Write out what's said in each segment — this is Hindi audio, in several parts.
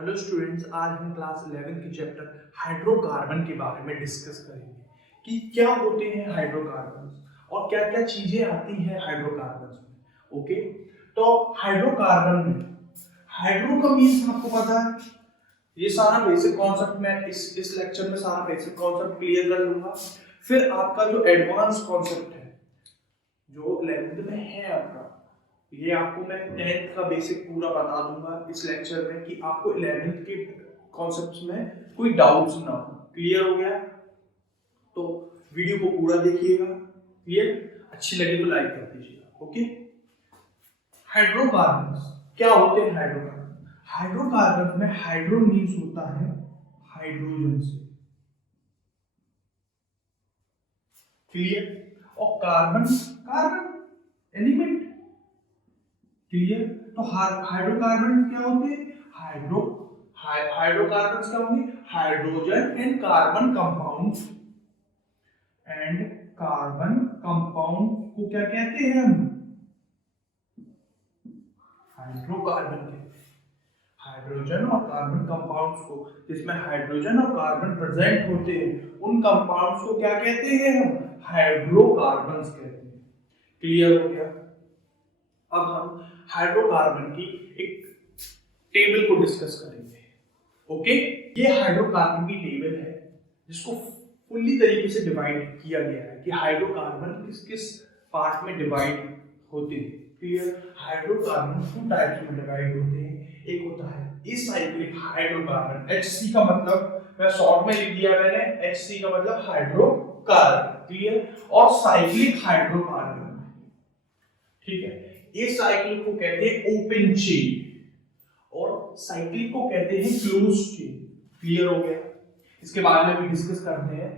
हेलो स्टूडेंट्स, आज हम क्लास 11 के चैप्टर हाइड्रोकार्बन के बारे में डिस्कस करेंगे कि क्या होते हैं हाइड्रोकार्बन और क्या क्या चीजें आती हैं हाइड्रोकार्बन में। ओके, तो हाइड्रोकार्बन में हाइड्रो का मीन्स आपको पता है। ये सारा बेसिक कॉन्सेप्ट मैं इस लेक्चर में सारा बेसिक कॉन्सेप्ट क्लियर कर लूंगा। फिर आपका जो एडवांस कॉन्सेप्ट है जो 11th में है आपका, ये आपको मैं 10th का बेसिक पूरा बता दूंगा इस लेक्चर में कि आपको 11th के कॉन्सेप्ट्स में कोई डाउट्स ना हो। क्लियर हो गया? तो वीडियो को पूरा देखिएगा। क्लियर? अच्छी लगे तो लाइक कर दीजिएगा। ओके, हाइड्रोकार्बन क्या होते हैं? हाइड्रोकार्बन में हाइड्रो मीन्स होता है हाइड्रोजन से। क्लियर? और कार्बन कार्बन एलिमेंट। क्लियर? तो हाइड्रोकार्बन क्या होते हैं? हाइड्रोकार्बन क्या होंगे? Hydrogen and carbon compounds. And carbon compound को क्या कहते हैं हम? हाइड्रोकार्बन कहते हैं। हाइड्रोजन और कार्बन कंपाउंड्स को, जिसमें हाइड्रोजन और कार्बन प्रेजेंट होते हैं, उन कंपाउंड्स को क्या कहते हैं हम? हाइड्रोकार्बन्स कहते हैं। क्लियर हो गया? अब हम हाइड्रोकार्बन की एक टेबल को डिस्कस करेंगे। ओके, ये हाइड्रोकार्बन की टेबल है जिसको फुल्ली तरीके से डिवाइड किया गया है कि हाइड्रोकार्बन किस किस पार्ट में डिवाइड होते हैं। क्लियर? हाइड्रोकार्बन टू टाइप्स में डिवाइड होते हैं। एक होता है एसाइक्लिक हाइड्रोकार्बन, HC का मतलब मैं शॉर्ट में लिख दिया मैंने, HC का मतलब हाइड्रोकार्बन। क्लियर? और साइक्लिक हाइड्रोकार्बन। ठीक है, एसाइक्लिक को कहते हैं ओपन चेन और साइक्लिक को कहते हैं क्लोज चेन। क्लियर हो गया? इसके बारे में भी डिस्कस करते हैं।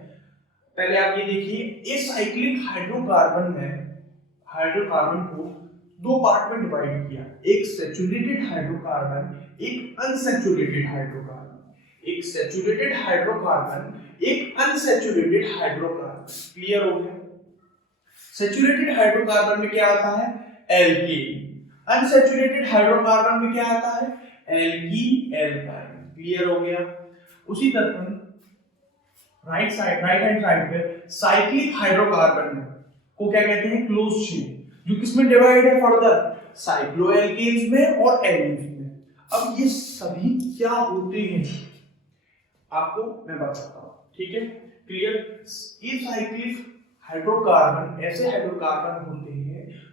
पहले आप ये देखिए, एसाइक्लिक हाइड्रोकार्बन में हाइड्रोकार्बन को दो पार्ट में डिवाइड किया, एक सैचुरेटेड हाइड्रोकार्बन, एक अनसैचुरेटेड हाइड्रोकार्बन। एक सैचुरेटेड हाइड्रोकार्बन, एक अनसैचुरेटेड हाइड्रोकार्बन। क्लियर हो गया? सैचुरेटेड हाइड्रोकार्बन में क्या आता है? एल्केन। अनसैचुरेटेड हाइड्रोकार्बन में क्या आता है? Alkene, alkyne. क्लियर हो गया? उसी तरह राइट हैंड साइड पे साइक्लिक हाइड्रोकार्बन को क्या कहते हैं? क्लोज चेन, जो किसमें डिवाइड है फर्दर? साइक्लोएल्केन्स में और एल्कीन्स में। अब ये सभी क्या होते हैं आपको मैं बताता हूं। ठीक है? क्लियर? एसाइक्लिक हाइड्रोकार्बन ऐसे हाइड्रोकार्बन होते हैं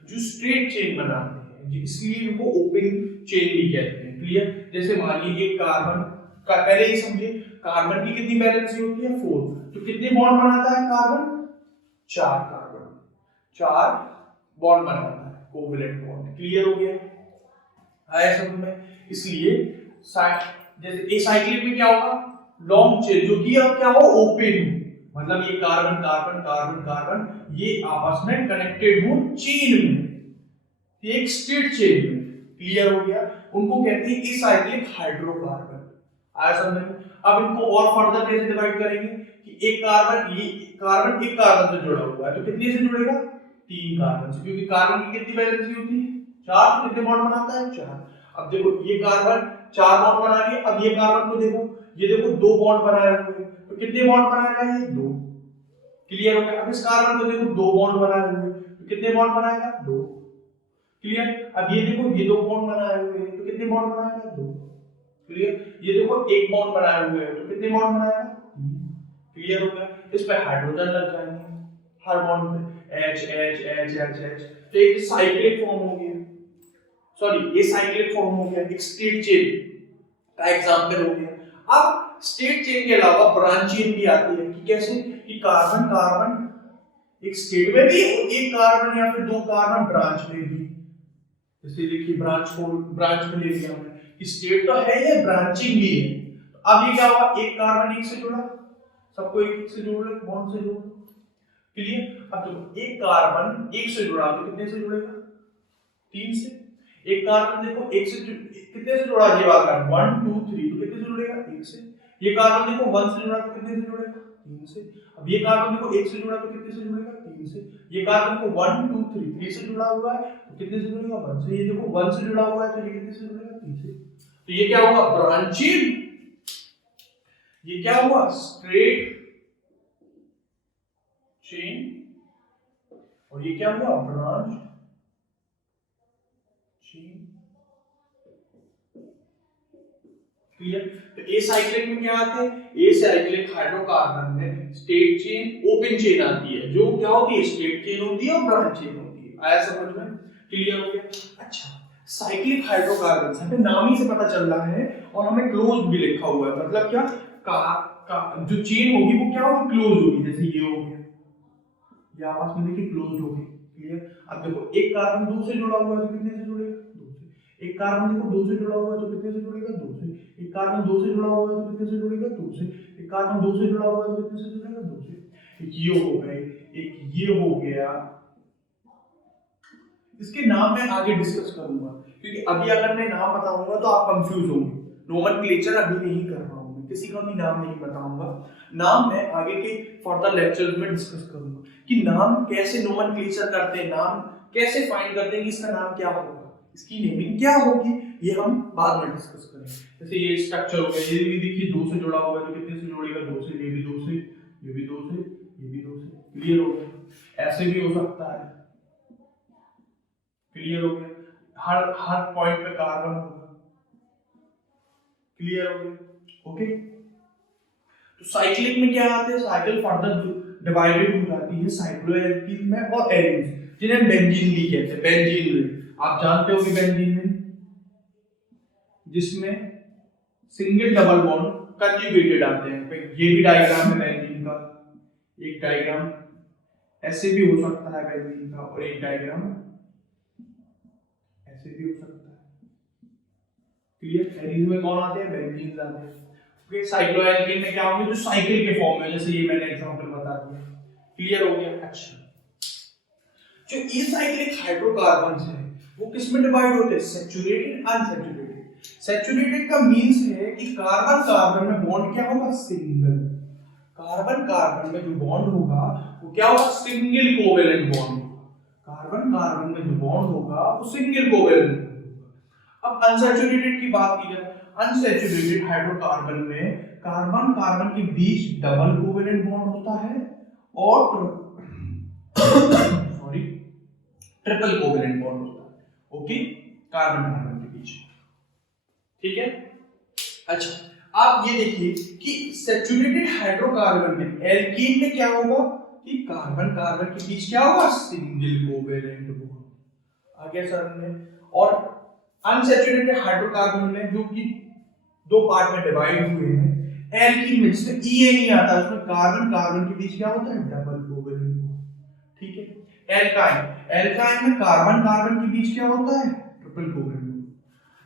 जो स्ट्रेट चेन बनाते हैं, इसलिए इनको ओपन चेन भी कहते हैं। क्लियर? जैसे मानिए एक कार्बन का, पहले ही समझिए कार्बन की कितनी वैलेंसी होती है? 4। तो कितने बॉन्ड बनाता है कार्बन? 4 कार्बन, 4 बॉन्ड बनाता है, कोवैलेंट बॉन्ड। क्लियर हो गया? आया समझ में? इसलिए जैसे एसाइक्लिक में क्या होगा? लॉन्ग चेन, जो कि अब क्या हो? ओपन, मतलब ये कार्बन कार्बन कार्बन कार्बन ये आपस में कनेक्टेड हो चेन में, ये एक स्ट्रेट चेन में। क्लियर हो गया? उनको कहते हैं एसाइक्लिक हाइड्रोकार्बन। आया समझ में? अब इनको और फर्दर कैसे डिवाइड करेंगे कि एक कार्बन, ये कार्बन एक कार्बन से जुड़ा हुआ है तो कितने से जुड़ेगा? 3 कार्बन से, क्योंकि कार्बन की कितनी वैलेंसी होती है? 4। तो कितने बॉन्ड बनाता है? 4। अब देखो ये कार्बन 4 बॉन्ड बना लिया, अब ये कार्बन को देखो, ये देखो 2 बॉन्ड बनाए हुए हैं, तो कितने बॉन्ड बनाएगा? ये 2। क्लियर हो गया? अब इस कार्बन को देखो 2 बॉन्ड बनाए हुए हैं, तो कितने बॉन्ड बनाएगा? 2। क्लियर? अब ये देखो ये 2 बॉन्ड बनाए हुए हैं, तो कितने बॉन्ड बनाएगा? 2। क्लियर? ये देखो एक बॉन्ड बनाए हुए हैं, तो कितने बॉन्ड बनाएगा? 3। क्लियर हो गया? इस पे हाइड्रोजन लग जाएंगे हर बॉन्ड पे, H H H H H। तो एक साइक्लिक फॉर्म हो गया, सॉरी ये साइक्लिक फॉर्म हो गया, एक स्ट्रेट चेन का एग्जांपल हो गया। अब स्ट्रेट चेन के अलावा ब्रांच चेन भी आती है कि कैसे? कि कार्बन कार्बन एक स्टेट में भी और एक कार्बन या फिर 2 कार्बन ब्रांच में भी। जैसे देखिए ब्रांच में ले लिया हमने कि स्टेट तो है, ये ब्रांचिंग भी है। तो अब ये क्या होगा? एक कार्बन एक से जुड़ा, सबको एक से जोड़ ले, बॉन्ड से जोड़। क्लियर? अब देखो एक कार्बन एक से जुड़ा तो कितने से जुड़ेगा? 3 से। एक कार्बन देखो एक से कितने से जुड़ा? ये वाला 1 2 3, तो कितने से जुड़ेगा? 1 से। ये कार्बन देखो 1 से जुड़ा तो कितने से जुड़ेगा? 3 से। अब ये कार्बन देखो 1 से जुड़ा तो कितने से जुड़ेगा? 3 से। ये कार्बन देखो 1 2 3 से जुड़ा हुआ है तो कितने से जुड़ेगा? 1 से। ये देखो 1 से जुड़ा हुआ है तो ये कितने से जुड़ेगा? 3 से। तो ये क्या हुआ, ब्रांच चेन, ये क्या हुआ, स्ट्रेट चेन, और ये क्या हुआ, ब्रांच चेन। क्लियर। तो ए साइक्लिक में क्या आते हैं, ए साइक्लिक हाइड्रोकार्बन में स्टेट चेन ओपन चेन आती है, जो क्या होती है, स्टेट चेन होती है और ब्रांच चेन होती है। आया समझ में, क्लियर हो गया। अच्छा, साइक्लिक हाइड्रोकार्बन हमें नाम ही से पता चल रहा है और हमें क्लोज भी लिखा हुआ है, मतलब क्या, का जो चेन होगी वो क्या होगी, क्लोज होगी। जैसे ये हो गया, ये आपस में देखिए क्लोज हो गई। क्लियर। अब देखो एक कार्बन दो से जुड़ा हुआ है तो कितने से जुड़ेगा, दो से। एक कार्बन देखो दो से जुड़ा हुआ है तो कितने से जुड़ेगा, दो से। एक कार्बन दो से जुड़ा हुआ है तो कितने से जुड़ेगा, दो से। एक कार्बन दो से जुड़ा हुआ है तो कितने से जुड़ेगा, दो से। एक ये हो गए, एक ये हो गया। इसके नाम मैं आगे डिस्कस करूंगा, क्योंकि अभी अगर मैं नाम बताऊंगा तो आप कंफ्यूज होंगे। नोमेनक्लेचर अभी नहीं कर रहा हूं, किसी का भी नाम नहीं बताऊंगा। नाम मैं आगे के फर्दर लेक्चर्स में डिस्कस करूंगा कि नाम कैसे नोमेनक्लेचर करते हैं, नाम कैसे फाइंड करते हैं कि इसका नाम क्या होगा, इसकी नेमिंग क्या होगी, ये हम बाद में डिस्कस करेंगे। जैसे ये स्ट्रक्चर हो गया, ये भी देखिए दो से जुड़ा हुआ है तो कितने से जुड़ेगा, दो से। ये भी दो से, ये भी दो से, ये भी दो से। क्लियर हो गया। ऐसे भी हो सकता है। क्लियर हो गया। हर हर पॉइंट पे कार्बन होगा। क्लियर हो गया। ओके। तो साइक्लिक में क्या आते हैं, साइकिल फर्दर डिवाइडेड हो जाती है साइक्लोएल्कीन में और एल्कीन, जिन्हें बेंजीन भी कहते हैं। बेंजीन रिंग आप जानते हो कि बेंजीन रिंग जिसमें सिंगल डबल बॉन्ड कंजुगेटेड आते हैं। ये भी डायग्राम है बेंजीन का, एक डायग्राम ऐसे भी हो सकता है बेंजीन का, और एक डायग्राम ऐसे भी हो सकता है। क्लियर। एल्कीन में कौन आते हैं, बेंजीन आते हैं। ओके। साइक्लोएल्कीन में क्या होंगे, जो साइकिल के फॉर्म में, जैसे ये मैंने एग्जांपल बता दिया। क्लियर हो गया। अच्छा, जो एसाइक्लिक हाइड्रोकार्बन्स है वो किस में डिवाइड होते हैं, सैचुरेटेड, अनसैचुरेटेड। सैचुरेटेड का मींस है कि कार्बन कार्बन में बॉन्ड क्या होगा, सिंगल। कार्बन कार्बन में जो बॉन्ड होगा वो क्या होगा, single covalent bond. Carbon carbon में जो बॉन्ड होगा वो सिंगल कोवेलेंट होगा। अब अनसैचुरेटेड की बात की जाए, अनसैचुरेटेड हाइड्रोकार्बन में कार्बन कार्बन के बीच डबल कोवेलेंट बॉन्ड होता है और सॉरी ट्रिपल कोवेलेंट बॉन्ड होता है। ओके, कार्बन कार्बन के बीच। ठीक है। अच्छा, आप ये देखिए कि सैचुरेटेड हाइड्रोकार्बन में एल्कीन में क्या होगा कि कार्बन कार्बन के बीच क्या होगा, सिंगल कोवेलेंट बॉन्ड। आगे सर में, और अनसैचुरेटेड हाइड्रोकार्बन में जो कि दो पार्ट में डिवाइड हुए हैं, एल्कीन में जिसमें ई नहीं आता, उसमें कार्बन कार्बन के बीच क्या होता है, डबल कोवेलेंट बॉन्ड। ठीक है। एल्काइन, एल्काइन में कार्बन कार्बन के बीच क्या होता है, ट्रिपल कोवेलेंट बॉन्ड।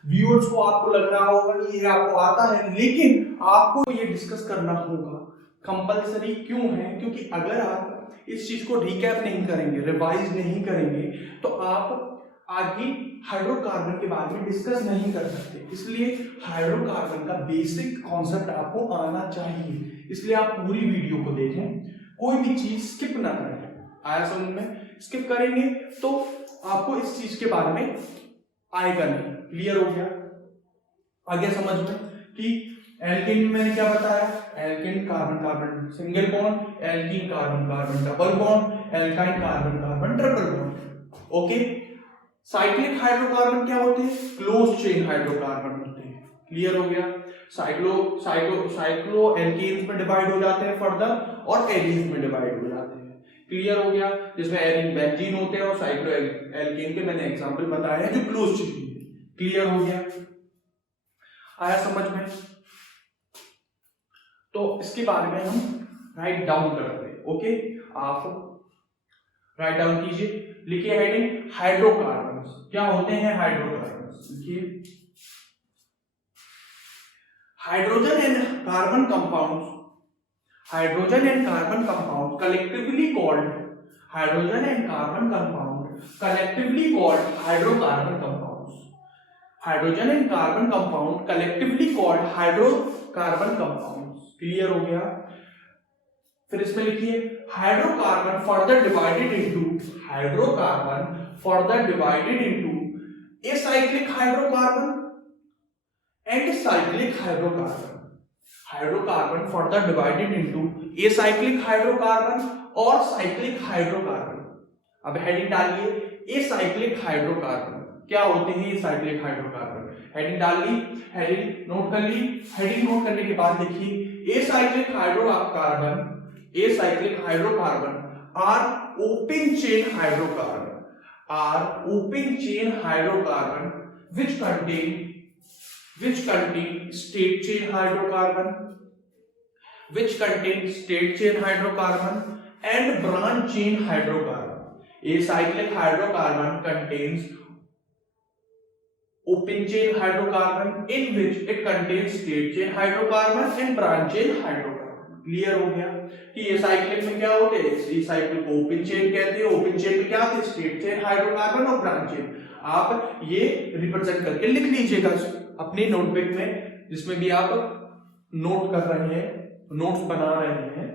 व्यूअर्स को आपको लग रहा होगा कि ये आपको आता है, लेकिन आपको ये डिस्कस करना होगा, कंपलसरी क्यों है, क्योंकि अगर आप इस चीज को रिकैप नहीं करेंगे, रिवाइज नहीं करेंगे, तो आप आगे हाइड्रोकार्बन के बारे में डिस्कस नहीं कर सकते। इसलिए हाइड्रोकार्बन का बेसिक कॉन्सेप्ट आपको आना चाहिए, इसलिए आप पूरी वीडियो को देखें, कोई भी चीज स्किप ना करें। आया समझ में? स्किप करेंगे तो आपको इस चीज के बारे में आएगा नहीं। क्लियर हो गया? आगे समझ में कि एल्कीन में मैंने क्या बताया, alkene carbon carbon single bond, alkene carbon carbon double bond, alkyne carbon carbon triple bond. Okay. Cyclic hydrocarbon क्या होते हैं, क्लोज चेन हाइड्रोकार्बन होते हैं। क्लियर हो गया? साइक्लो एल्कीन्स में डिवाइड हो जाते हैं फर्दर, और एलीन्स में डिवाइड हो जाते हैं। क्लियर हो गया? जिसमें एलीन बेंजीन होते हैं और साइक्लो एल्कीन के मैंने एग्जांपल बताए हैं जो क्लोज चेन है। क्लियर हो गया? आया समझ में? तो इसके बारे में हम राइट डाउन करते हैं। ओके, आप राइट डाउन कीजिए, लिखिए हेडिंग हाइड्रोकार्बन्स। क्या होते हैं हाइड्रोकार्बन्स? लिखिए hydrogen and carbon compounds, hydrogen and carbon compound collectively called, hydrogen and carbon compound collectively called hydrocarbon compounds, hydrogen and carbon compound collectively called hydrocarbon compounds. Clear हो गया? फिर इसमें लिखिए hydrocarbon further divided into, hydrocarbon further divided into acyclic hydrocarbon and cyclic hydrocarbon. Hydrocarbon further divided into acyclic hydrocarbon और cyclic hydrocarbon. अब हेडिंग डालिए acyclic hydrocarbon. क्या होते हैं acyclic hydrocarbon? हेडिंग डाल ली, हेडिंग नोट कर ली, हेडिंग नोट करने के बाद देखिए acyclic hydrocarbon are open chain hydrocarbon which contain state chain hydrocarbon and branch chain hydrocarbon. Acyclic hydrocarbon contains open chain hydrocarbon in which it contains state chain hydrocarbon and branch chain hydrocarbon. Clear हो गया कि एसाइक्लिक में क्या होते हैं, एसाइक्लिक को ओपन चेन कहते हैं, ओपन चेन में क्या होते हैं, स्टेट चेन हाइड्रोकार्बन और ब्रांच चेन. आप ये रिप्रेजेंट करके लिख लीजिएगा अपनी नोटबुक में जिसमें भी आप नोट कर रहे हैं, नोट्स बना रहे हैं.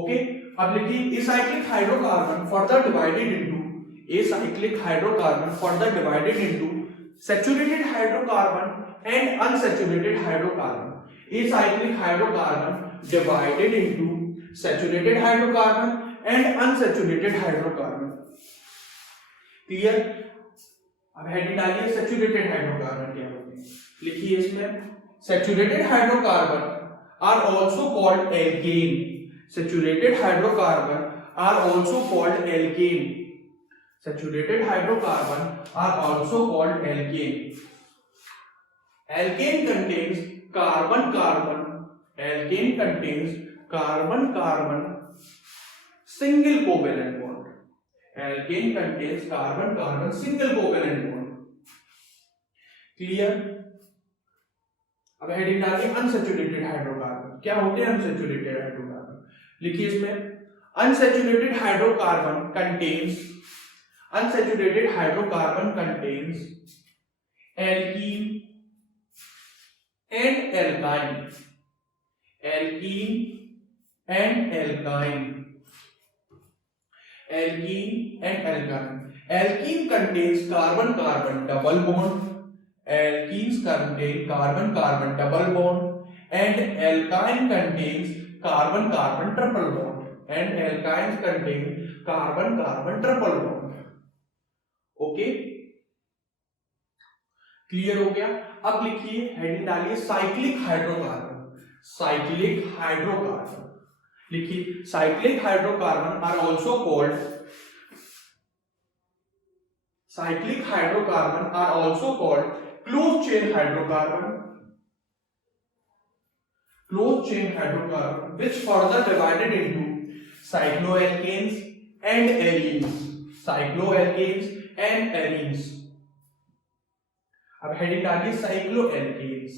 ओके, अब लिखिए acyclic hydrocarbon further divided into saturated hydrocarbon and unsaturated hydrocarbon. Acyclic hydrocarbon divided into saturated hydrocarbon and unsaturated hydrocarbon. Clear? अब हेडिंग डालिए सैचुरेटेड हाइड्रोकार्बन क्या होते हैं. लिखिए इसमें saturated hydrocarbon are also called alkane. Saturated hydrocarbon are also called alkane. Saturated hydrocarbon are also called alkane. Alkane contains carbon-carbon single covalent bond. Alkane contains carbon-carbon single covalent bond. Clear? अब हेडिंग डालिए अनसैचुरेटेड हाइड्रोकार्बन. क्या होते हैं अनसैचुरेटेड हाइड्रोकार्बन? लिखिए इसमें unsaturated hydrocarbon contains alkene and alkyne. Alkene contains carbon-carbon double bond. Alkenes contain carbon-carbon double bond, and alkyne contains carbon-carbon triple bond. And alkynes contain carbon-carbon triple bond. Okay, clear हो गया. अब लिखिए हेडिंग डालिए साइक्लिक हाइड्रोकार्बन. लिखिए cyclic hydrocarbon are also called close chain hydrocarbon which further divided into cycloalkanes and arenes. अब हेडिंग डालिए साइक्लोएल्केन्स.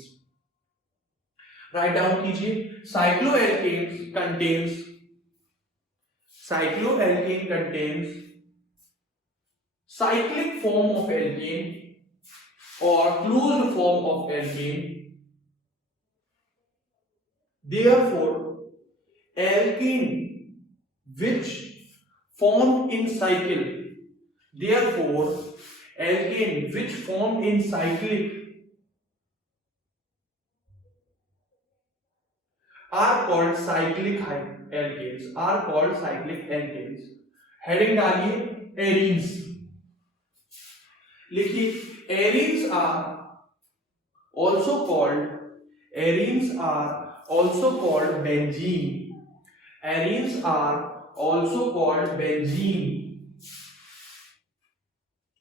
राइट डाउन कीजिए. Cycloalkane contains cyclic form of alkane or closed form of alkane. Therefore, alkene which formed in cyclic are called cyclic alkanes. Heading डालिए एरीन्स. लिखिए arenes are also called benzene.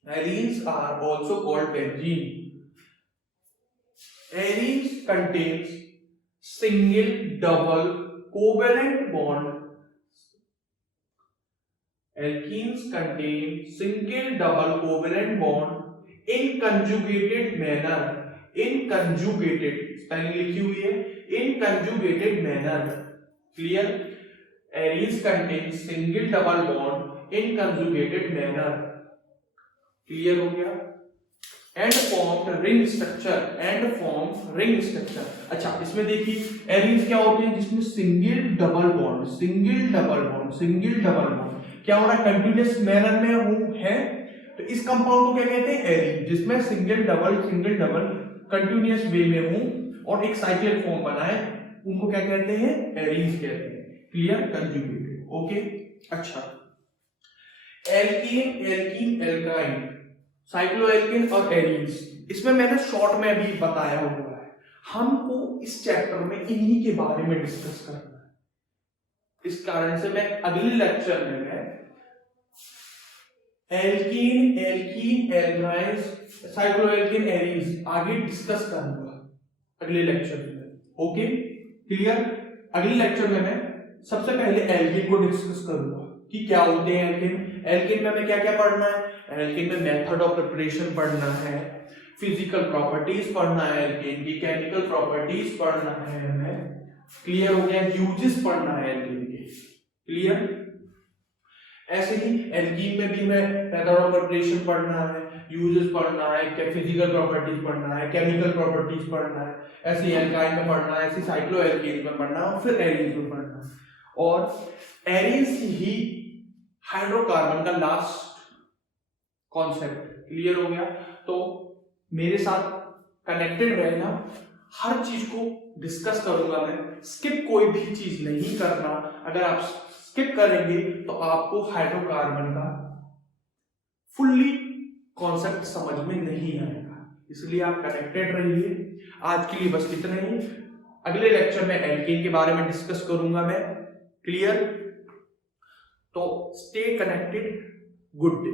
Arenes are also called benzene. Arenes contains single double covalent bond. Alkenes contain single double covalent bond in conjugated manner. Spelling लिखी हुई है in conjugated manner. Clear? Arenes contain single double bond in conjugated manner. Clear हो गया? And formed ring structure. अच्छा, इसमें देखिए एरीन्स क्या होते हैं जिसमें सिंगल डबल बॉन्ड क्या हो रहा है, कंटिन्यूअस मैनर में है. तो इस कंपाउंड को क्या कहते हैं, एरीन, जिसमें सिंगल डबल कंटिन्यूअस वे में हूं और एक साइक्लिक फॉर्म बनाए, उनको क्या कहते हैं? एरीज कहते हैं। क्लियर? कंजुगेटेड। ओके, अच्छा, एल्कीन, एल्कीन, एल्काइन, साइक्लोएल्कीन और एरीज, इसमें मैंने शॉर्ट में भी बताया हुआ है। हमको इस चैप्टर में इन्हीं के बारे में डिस्कस करना है। इस कारण से मैं अगले लेक्चर में alkene, alkene, alkynes, cycloalkene, Aries आगे डिस्कस करूंगा अगले लेक्चर में। Okay, clear? अगले लेक्चर में मैं सबसे पहले एल्कीन को डिस्कस करूंगा कि क्या होते हैं एल्कीन। एल्कीन में हमें क्या क्या पढ़ना है? एल्कीन में मेथड ऑफ प्रिपरेशन पढ़ना है, फिजिकल प्रॉपर्टीज पढ़ना है, एल्कीन की केमिकल प्रॉपर्टीज पढ़ना है हमें। क्लियर हो गया? यूजेस पढ़ना है एल्कीन के। क्लियर? ऐसे ही एल्कीन में भी हमें मेथड ऑफ प्रिपरेशन पढ़ना है, यूजेस पढ़ना है, फिजिकल प्रॉपर्टीज पढ़ना है, केमिकल प्रॉपर्टीज पढ़ना है। ऐसे ही एल्काइन में पढ़ना है, ऐसे साइक्लोएल्कीन में पढ़ना है और फिर एरीज में पढ़ना है। और एरीज ही हाइड्रोकार्बन का लास्ट कॉन्सेप्ट। क्लियर हो गया? तो मेरे साथ कनेक्टेड रहना, हर चीज को डिस्कस करूंगा मैं, स्किप कोई भी चीज नहीं करना। अगर आप स्किप करेंगे तो आपको हाइड्रोकार्बन का फुल्ली कॉन्सेप्ट समझ में नहीं आएगा, इसलिए आप कनेक्टेड रहिए। आज के लिए बस इतना ही। अगले लेक्चर में एल्कीन के बारे में डिस्कस करूंगा मैं। क्लियर? तो स्टे कनेक्टेड। Good day.